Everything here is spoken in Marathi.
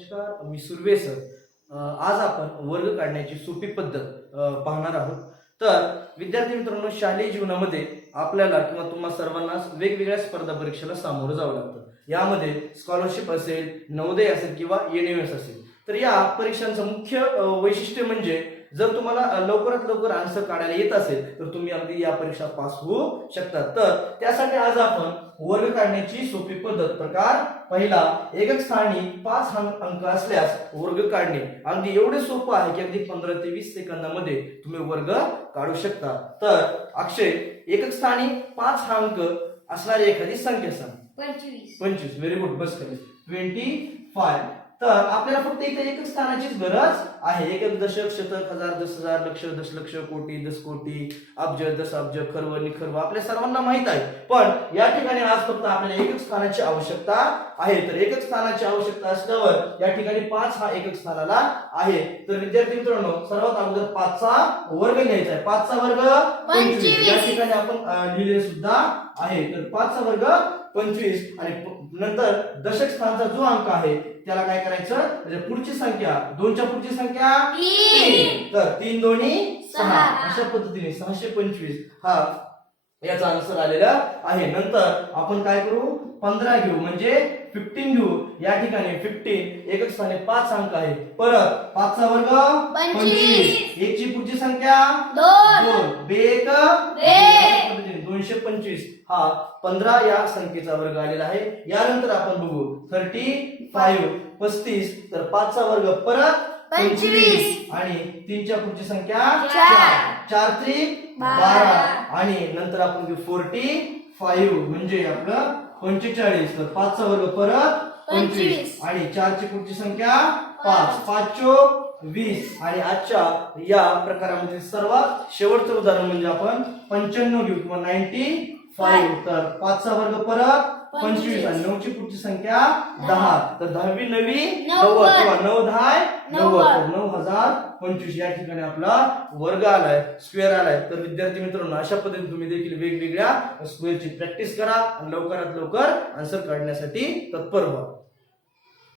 नमस्कार, मी सुर्वे सर. आज आपण वर्ग काढण्याची सोपी पद्धत पाहणार आहोत. तर विद्यार्थी मित्रांनो, शालेय जीवनामध्ये आपल्याला किंवा तुम्हा सर्वांनाच वेगवेगळ्या स्पर्धा परीक्षेला सामोरं जावं लागतं. यामध्ये स्कॉलरशिप असेल, नवोदय असेल किंवा एनएमएस असेल. तर या परीक्षांचं मुख्य वैशिष्ट्य म्हणजे जर तुम्हाला लवकरात लवकर आन्सर काढायला येत असेल तर तुम्ही अगदी या परीक्षा पास होऊ शकता. तर त्यासाठी आज आपण वर्ग काढण्याची सोपी पद्धत प्रकार पहिला, एकक स्थानी 5 अंक असल्यास वर्ग काढणे. अगदी एवढे सोपं आहे की अगदी 15 ते 20 सेकंदामध्ये तुम्ही वर्ग काढू शकता. तर अक्षय, एकक स्थानी 5 अंक असणारी एखादी संख्या सांग. 25. Very good. बस खाली. 25. तर आपल्याला फक्त इथे एकक स्थानाचीच गरज आहे. एकक, दशक, शतक, हजार, 10,000, लक्ष, दशलक्ष, कोटी, दशकोटी, अब्ज, दशअब्ज, खर्व, निखर्व आपल्या सर्वांना माहित आहे. पण या ठिकाणी आज फक्त आपल्याला एकक स्थानाची आवश्यकता आहे. तर एकक स्थानाची आवश्यकता असल्यावर या ठिकाणी 5 हा एकक स्थानाला आहे. तर विद्यार्थी मित्रांनो, सर्वात अगोदर 5 चा वर्ग घ्यायचा आहे. 5 चा वर्ग 25. या ठिकाणी आपण लिहिले सुद्धा आहे. तर 5 चा वर्ग 25 आणि नंतर दशक स्थानाचा जो अंक आहे त्याला काय करायचं, म्हणजे पुढची संख्या 2 च्या पुढची संख्या 3. तर 3 दोन्ही 6 अशा पद्धतीने 625 हा याचा आन्सर आलेला आहे. नंतर आपण काय करू, 15 घेऊ म्हणजे 15 घेऊ. या ठिकाणी 15 एकक स्थानी 5 अंक आहे. परत 5 चा वर्ग 25. 1 ची पुढची संख्या 2. 225 हा 15 या संख्येचा वर्ग आलेला आहे. यानंतर आपण बघू 35. तर 5 चा वर्ग परत 25 आणि 3 च्या पुढची संख्या 4 त्रिक 12 आणि नंतर आपण घेऊ 45 म्हणजे आपलं 45. तर 5 चा वर्ग परत 25 आणि 4 ची पुढची संख्या 5. 5 चोक 20 आणि आजच्या या प्रकारामध्ये सर्वात शेवटचं उदाहरण म्हणजे आपण 95 घेऊ किंवा 95. तर 5 चा वर्ग परत 25 आणि 9 ची पुढची संख्या 10. तर 10वी 9वी 90 किंवा 9 10 90. तर 9025 या ठिकाणी आपला वर्ग आलाय, स्क्वेअर आलाय. तर विद्यार्थी मित्रांनो, अशा पद्धतीने तुम्ही देखील वेगवेगळ्या स्क्वेअरची प्रॅक्टिस करा आणि लवकरात लवकर आन्सर काढण्यासाठी तत्पर व्हा.